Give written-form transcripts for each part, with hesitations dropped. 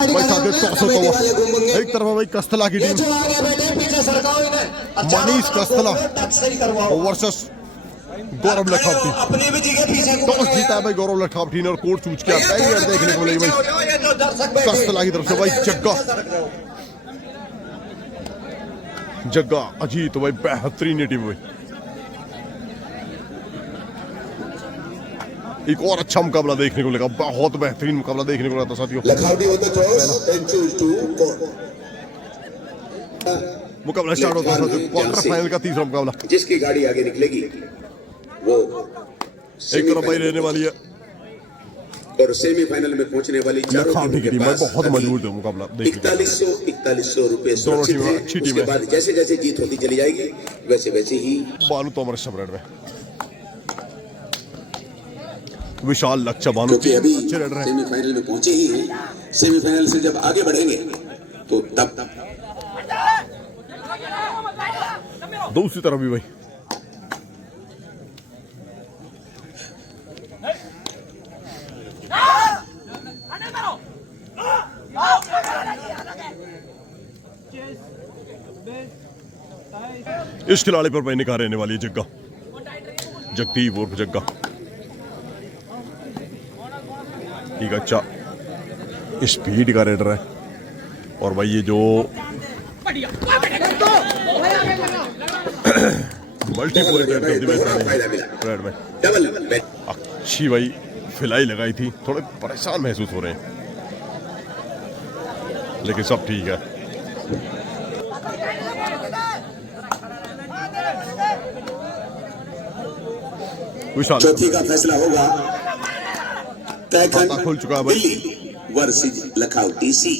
भाई साथ टॉस होता हुआ एक तरफ भाई कस्तला की टीम मनीष कस्तला वर्सेस गौरव लखावटी। टॉस जीता है भाई गौरव लखावटी ने और कोर्ट चूज किया। पहली बार देखने को मिलेगी भाई कस्तला की तरफ से भाई जग्गा अजीत भाई बेहतरीन टीम भाई। एक और अच्छा मुकाबला देखने को लगा, बहुत बेहतरीन मुकाबला देखने को लगा था साथियों। मुकाबला स्टार्ट होता है साथियों, क्वार्टर फाइनल का तीसरा मुकाबला। जिसकी गाड़ी आगे निकलेगी वो एक तरफ भाई रहने वाली है और सेमीफाइनल में पहुंचने वाली चारों टीमों के पास बहुत मजबूत है मुकाबला। 4100 रुपए सुरक्षित है। उसके बाद जैसे जैसे जीत होती चली जाएगी वैसे वैसे ही बालू तोमर सबरेड में विशाल लक्ष्य बालू क्योंकि अभी सेमीफाइनल में पहुंचे ही हैं। सेमीफाइनल से जब आगे बढ़ेंगे तो तब दूसरी तरफ भी भाई इस खिलाड़ी पर भाई निकाह रहने वाली है जग्गा, जगदीप उर्फ जग्गा। एक अच्छा स्पीड का रेडर है और भाई ये जो मल्टी रेड में अच्छी भाई फिलाई लगाई थी। थोड़े परेशान महसूस हो रहे हैं लेकिन सब ठीक है। चौथी का फैसला होगा खाता खुल चुका है भाई वर्सेस लखावटी सी।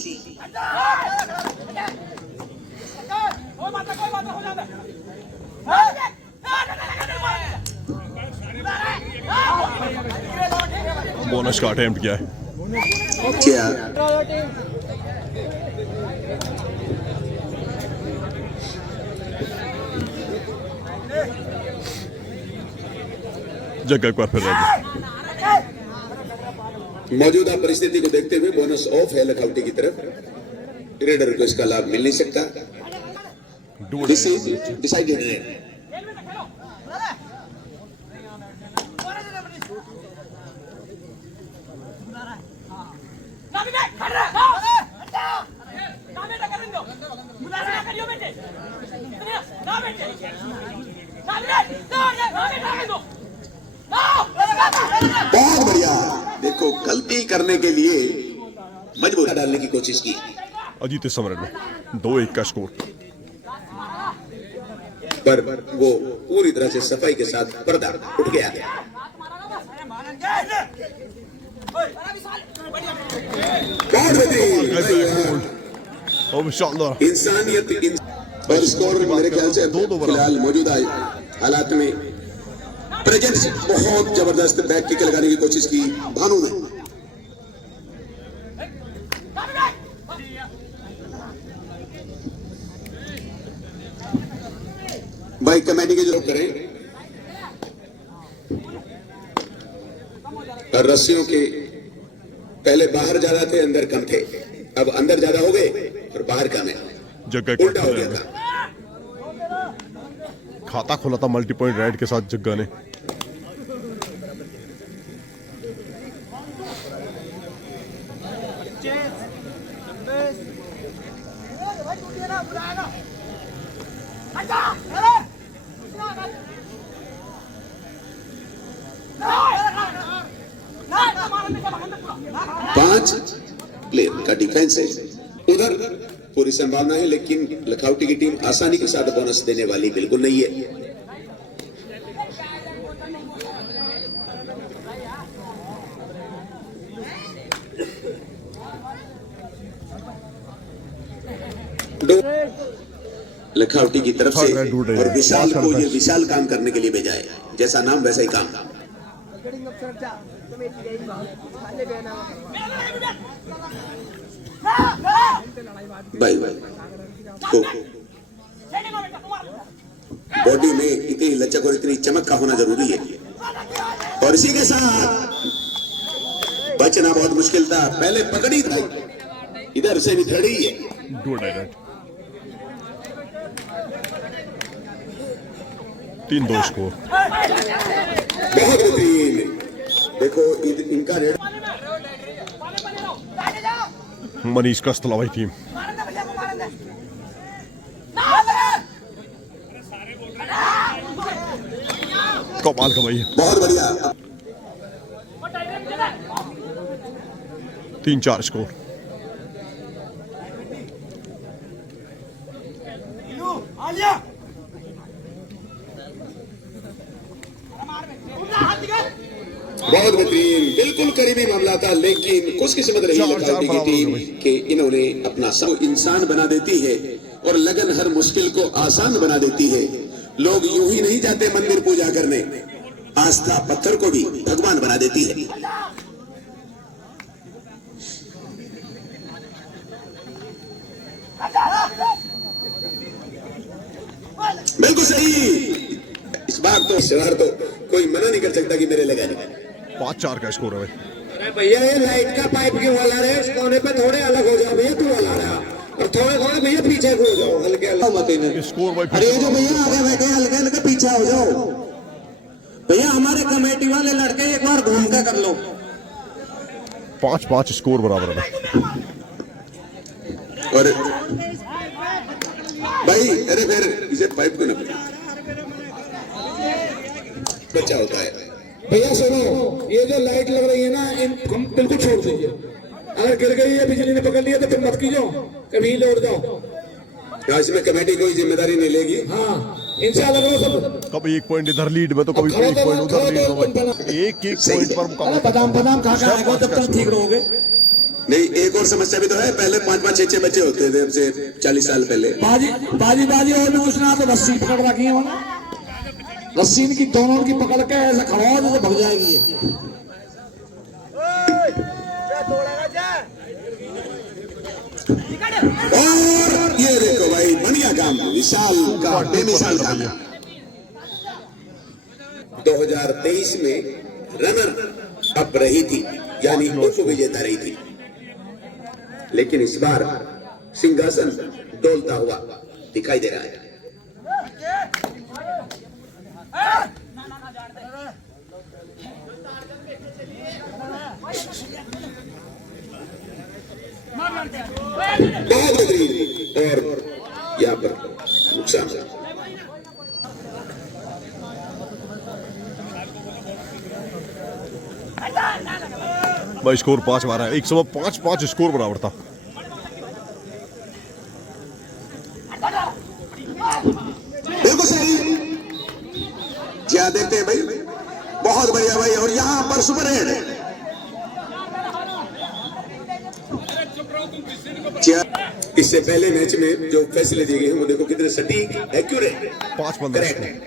बोनस का अटेम्प्ट किया है। जगह एक बार फिर मौजूदा परिस्थिति को देखते हुए बोनस ऑफ है लखावटी की तरफ। रेडर को इसका लाभ मिल नहीं सकता। डिसाइडेड है। बहुत बढ़िया, देखो गलती करने के लिए मजबूर डालने की कोशिश की। अजीत सम्राट में 2-1 का स्कोर पर वो पूरी तरह से सफाई के साथ पर्दा उठ गया। इंसानियत और स्कोर मेरे ख्याल से फिलहाल मौजूदा हालात में प्रेजेंट बहुत जबरदस्त बैक किक लगाने की कोशिश की भानु ने। भाई कमेटी के जरूर करें और रस्सियों के पहले बाहर ज्यादा थे अंदर कम थे, अब अंदर ज्यादा हो गए और बाहर कम है। जगह उल्टा हो गया था। खाता खोला था मल्टी पॉइंट राइड के साथ जग्गा ने। पांच प्लेयर का डिफेंस है उधर पूरी संभावना है, लेकिन लखावटी की टीम आसानी के साथ बोनस देने वाली बिल्कुल नहीं है। लखावटी की तरफ से और विशाल को ये विशाल काम करने के लिए भेजा है। जैसा नाम वैसा ही काम। भाई को बॉडी में इतनी लचक और इतनी चमक का होना जरूरी है। और इसी के साथ बचना बहुत मुश्किल था। पहले पकड़ी था, इधर से भी खड़ी है। Good at 3-2 score. बहुत बेहतरीन। देखो इनका रेड मनीष कस्तलावाई टीम कमाल का भाई, बहुत बढ़िया। 3-4 स्कोर। बहुत बेहतरीन, बिल्कुल करीबी मामला था, लेकिन खुशकिस्मत रही लखनऊ की टीम कि इन्होंने अपना सब इंसान बना देती है और लगन हर मुश्किल को आसान बना देती है। लोग यूं ही नहीं जाते मंदिर पूजा करने, आस्था पत्थर को भी भगवान बना देती है। बिल्कुल सही। इस बार तो कोई मना नहीं कर सकता कि मेरे लगाने का। 5-4 का स्कोर है भाई। अरे भैया ये लाइट का पाइप क्यों हला रहे? उस कोने पे थोड़े अलग हो जाओ भैया, तू हला रहा और थोड़े थोड़े भैया पीछे हो जाओ, हल्के हल्के मत इन्हें। स्कोर भाई अरे ये जो भैया आगे बैठे हल्के हल्के पीछे हो जाओ भैया। हमारे कमेटी वाले लड़के एक बार घूम के कर लो। 5-5 स्कोर बराबर है। और भाई अरे फिर इसे पाइप को ना बच्चा होता है। भैया सुनो, ये जो लाइट लग रही है ना, इन हम बिल्कुल छोड़ दीजिए। अगर गिर गई है, बिजली ने पकड़ लिया तो फिर मत कीजिए, कभी लौट जाओ। इसमें कमेटी कोई जिम्मेदारी नहीं लेगी। हाँ इनसे अलग हो सब। कभी 1 पॉइंट इधर लीड में तो कभी 1 पॉइंट उधर लीड में। एक पॉइंट पर मुकाबला। बादाम बादाम खा के आएगा तब तक ठीक रहोगे। नहीं, एक और समस्या भी तो है। पहले 5-5 6-6 बच्चे होते थे, अब से 40 साल पहले। बाजी और मैं उसने तो रस्सी पकड़ रखी है वहाँ, रस्सी की दोनों की पकड़ के ऐसा खड़ा हो जैसे भग जाएगी ये। और ये देखो भाई, बढ़िया काम, विशाल का बेमिसाल काम। 2023 में रनर अप रही थी, यानी उप विजेता रही थी, लेकिन इस बार सिंहासन डोलता हुआ दिखाई दे रहा है। बहुत बेहतरीन। और यहाँ पर नुकसान भाई स्कोर 5 मारा है। एक समय 5-5 स्कोर बराबर था। बिल्कुल सही। क्या देखते हैं भाई, बहुत बढ़िया भाई। और यहाँ पर सुपर हिट। इससे पहले मैच में जो फैसले दिए गए हैं वो देखो कितने सटीक, एक्यूरेट, 5-15 करेक्ट।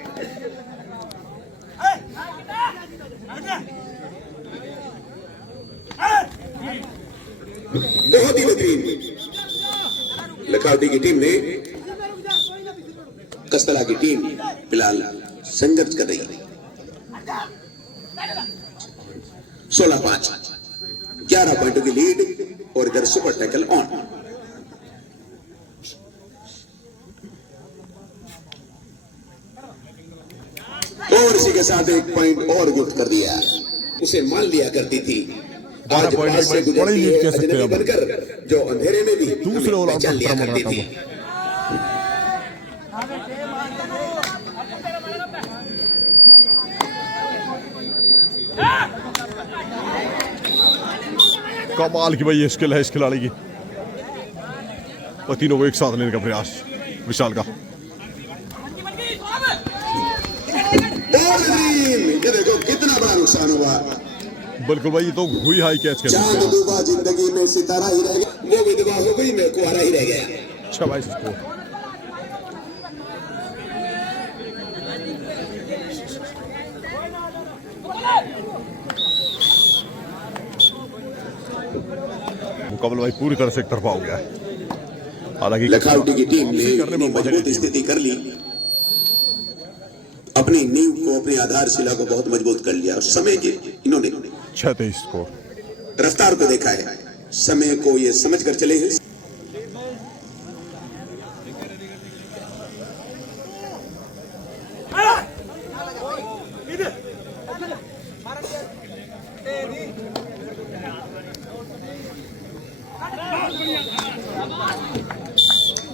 बहुत ही बेहतरीन। लखनऊ की टीम ने कस्तला की टीम फिलहाल संघर्ष कर रही है। 16-5, 11 पॉइंटों की लीड और इधर सुपर टैकल ऑन। और इसी के साथ 1 पॉइंट और गिफ्ट कर दिया। उसे मान लिया करती थी, आज पास से गुजरती है अजनबी बनकर, जो अंधेरे में भी दूसरे ओवर पहचान लिया करती थी। कमाल की भाई ये स्किल है इस खिलाड़ी की। और तीनों को एक साथ लेने का प्रयास विशाल का। ये देखो कितना बड़ा नुकसान हुआ। बिल्कुल भाई, ये तो हुई हाई कैच। चांद डूबा जिंदगी में सितारा ही रह गया, वो विधवा हो गई, मैं कुआरा ही रह गया। अच्छा भाई स्कोर। मुकाबला भाई पूरी तरह से एक तरफा हो गया है। हालांकि लखनऊ की टीम ने मजबूत स्थिति कर ली, अपनी नींव को, अपनी आधारशिला को बहुत मजबूत कर लिया। और समय के इन्होंने 36 स्कोर। रफ्तार को देखा है, समय को ये समझ कर चले हैं।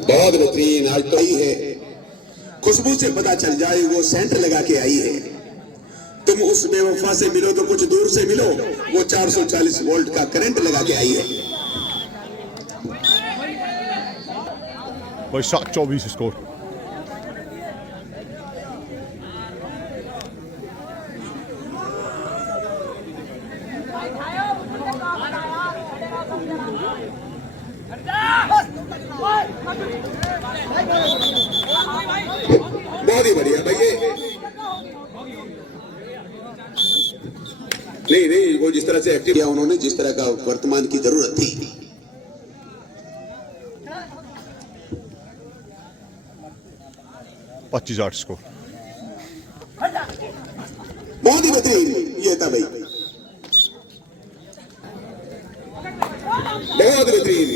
बहुत बेहतरीन, आज तो ही है, खुशबू से पता चल जाए वो सेंट लगा के आई है। तुम उस बेवफा से मिलो तो कुछ दूर से मिलो, वो 440 वोल्ट का करंट लगा के आई है। भाई 7-24 स्कोर। बहुत ही बढ़िया भैया। नहीं, वो जिस तरह से एक्टिव किया उन्होंने, जिस तरह का वर्तमान की जरूरत थी। 25-8 स्कोर। बहुत ही बेहतरीन ये था भाई, बहुत बेहतरीन।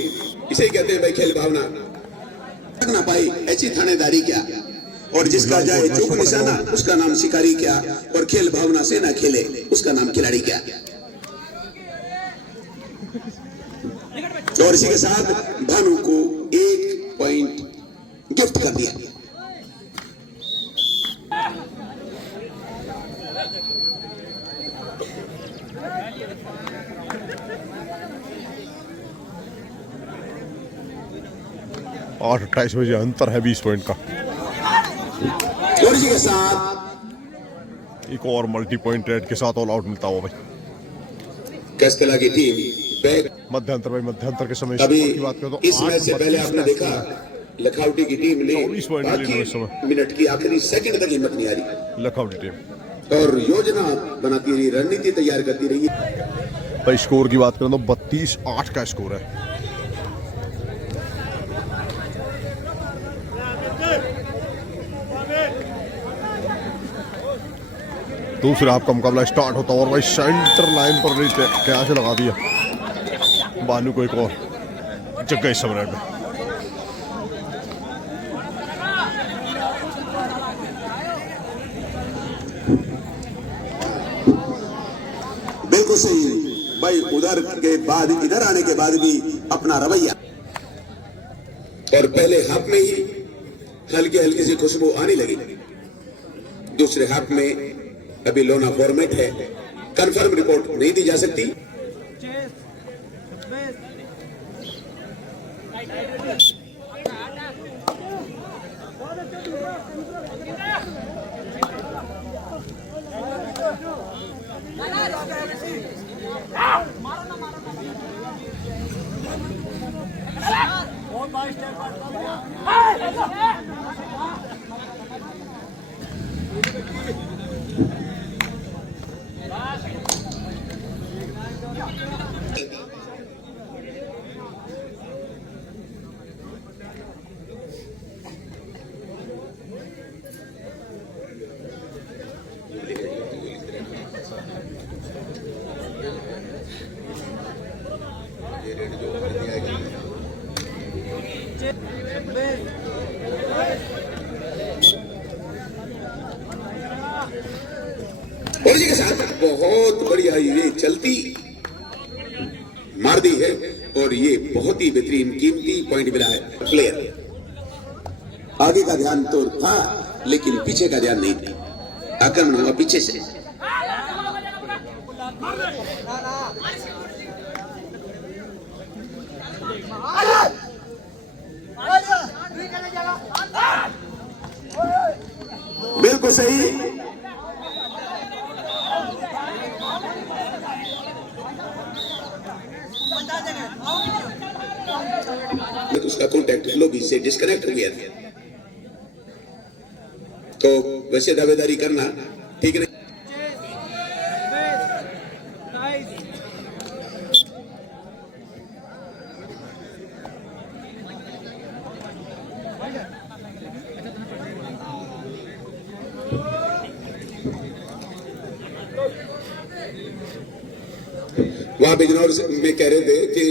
इसे कहते हैं भाई खेल भावना। ना पाई ऐसी थानेदारी क्या, और जिसका जाए चूक निशाना उसका नाम शिकारी क्या, और खेल भावना से ना खेले उसका नाम खिलाड़ी क्या। और इसी के साथ भानु को 1 पॉइंट गिफ्ट कर दिया। और 28 बजे अंतर है 20 पॉइंट का। और इसी के साथ एक और मल्टी पॉइंट रेड के साथ ऑल आउट मिलता हुआ भाई। कस्तला की टीम बैक। मध्यांतर भाई, मध्यांतर के समय अभी की बात करें तो इस मैच से पहले आपने देखा लखनऊ की टीम ने 24 पॉइंट लीड में इस समय। मिनट की आखिरी सेकंड तक हिम्मत नहीं हारी, लखनऊ टीम और योजना बनाती रही, रणनीति तैयार करती रही। भाई स्कोर की बात करें तो 32-8 का स्कोर है। दूसरे हाफ का मुकाबला स्टार्ट होता है और भाई सेंटर लाइन पर क्या से लगा दिया बानू को एक और जगह इस समय में। बिल्कुल सही भाई, उधर के बाद इधर आने के बाद भी अपना रवैया, और पहले हाफ में ही हल्की हल्की सी खुशबू आने लगी। दूसरे हाफ में अभी लोना फॉर्मेट है, कंफर्म रिपोर्ट नहीं दी जा सकती। और जी के साथ बहुत बढ़िया ये चलती मार दी है, और ये बहुत ही बेहतरीन कीमती पॉइंट मिला है प्लेयर। आगे का ध्यान तो था लेकिन पीछे का ध्यान नहीं था, आक्रमण हुआ पीछे से। बिल्कुल सही, उसका कॉन्टैक्ट लोबी से डिस्कनेक्ट हो गया था, तो वैसे दावेदारी करना ठीक नहीं। वहां बिजनौर में कह रहे थे कि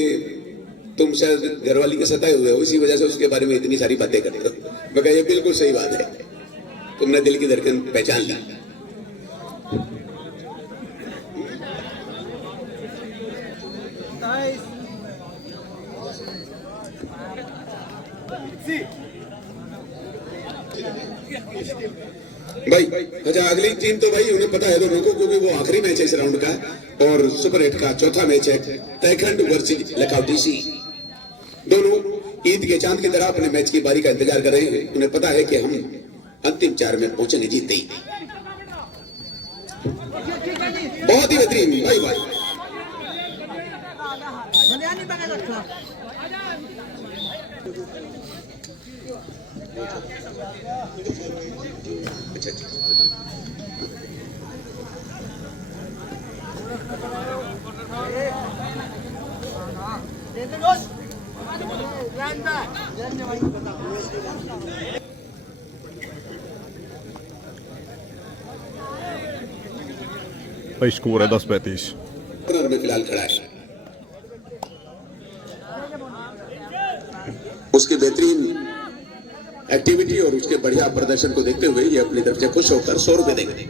तुम शायद घरवाली के सताए हुए हो, इसी वजह से उसके बारे में इतनी सारी बातें करते हो। मैं कहा ये बिल्कुल सही बात है, तुमने दिल की धड़कन पहचान ली। भाई अच्छा, अगली टीम तो भाई उन्हें पता है दोनों को, क्योंकि वो आखिरी मैच है इस राउंड का और सुपर 8 का चौथा मैच है। तैखंड वर्सेस लखावटी। दोनों ईद के चांद की तरह अपने मैच की बारी का इंतजार कर रहे हैं। उन्हें पता है कि हम अंतिम 4 में पहुंचेंगे जीतते ही। बहुत ही बेहतरीन भाई भाई। भाई स्कोर है 10-35। में फिलहाल खड़ा है। उसके बेहतरीन एक्टिविटी और उसके बढ़िया प्रदर्शन को देखते हुए ये अपनी तरफ से खुश होकर 100 रुपए देंगे।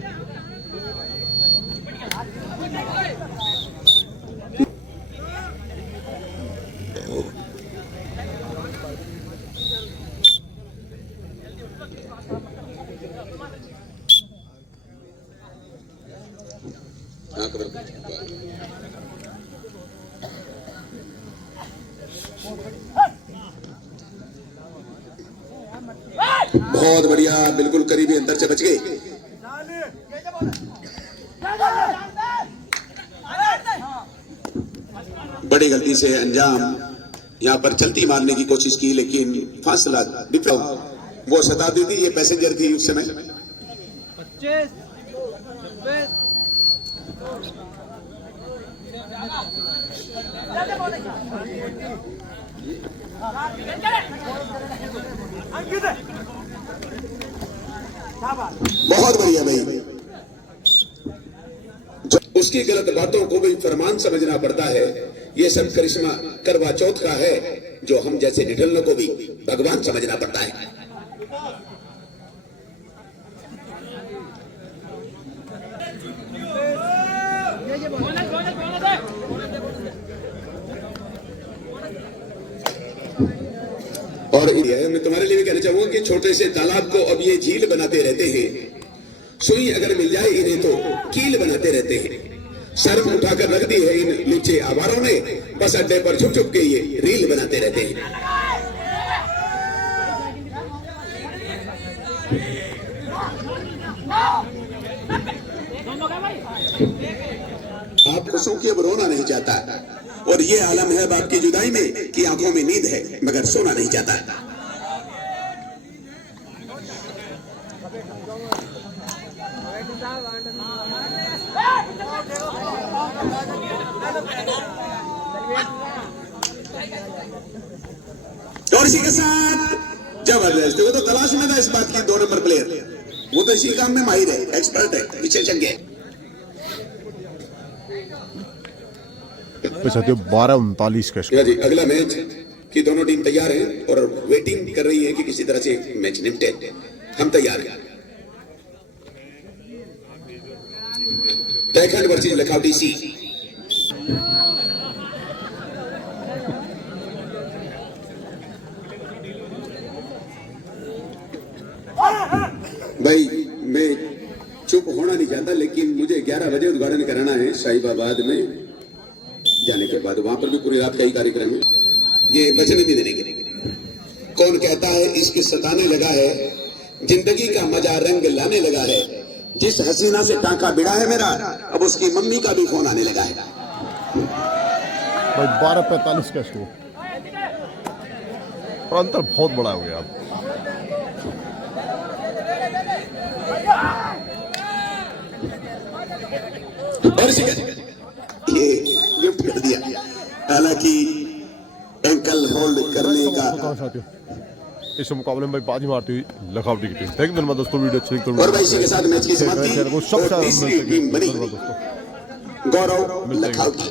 बहुत बढ़िया, बिल्कुल करीबी अंतर से बच गए। बड़ी गलती से अंजाम यहां पर चलती मारने की कोशिश की, लेकिन फासला वो शताब्दी थी, ये पैसेंजर थी उस समय। 25 बहुत बढ़िया भाई। जो उसकी गलत बातों को भी फरमान समझना पड़ता है। ये सब करिश्मा करवा चौथ का है, जो हम जैसे निठल्लों को भी भगवान समझना पड़ता है। और मैं तुम्हारे लिए भी कहना चाहूंगा कि छोटे से तालाब को अब ये झील बनाते रहते हैं। सुई अगर मिल जाए इन्हें तो कील बनाते रहते हैं। शर्म उठाकर रख दी है इन लुच्चे आवारों ने, बस अड्डे पर छुप छुप के ये रील बनाते रहते हैं। आप खुशों की अब रोना नहीं चाहता, और ये आलम है अब आपकी जुदाई में कि आंखों में नींद है मगर सोना नहीं चाहता। और इसी के साथ जबरदस्त, वो तो तलाश में था इस बात की 2 नंबर प्लेयर, वो तो इसी काम में माहिर है, एक्सपर्ट है, विशेषज्ञ है। 12-39 का स्कोर। जी, अगला मैच की दोनों टीम तैयार हैं और वेटिंग कर रही है कि किसी तरह से मैच निपटे। हम तैयार हैं। तैखंड वर्सेस लखावटी सी। भाई मैं चुप होना नहीं चाहता, लेकिन मुझे 11 बजे उद्घाटन कराना है साहिबाबाद में। जाने के बाद वहां पर भी पूरी रात का ही कार्यक्रम है। ये वचन नहीं देने के। कौन कहता है इसके सताने लगा है, जिंदगी का मजा रंग लाने लगा है। जिस हसीना से टांका बिड़ा है मेरा, अब उसकी मम्मी का भी फोन आने लगा है। 12-45 का स्कोर, और अंतर बहुत बड़ा हो गया अब। ये गिफ्ट कर दिया, हालांकि एंकल होल्ड करने का। इस मुकाबले में बाजी मारती हुई लखावटी की टीम। थैंक यू दोस्तों, वीडियो अच्छी लगी और भाई इसी के साथ मैच की समाप्ति। सबसे तीसरी टीम बनी गौरव लखावटी।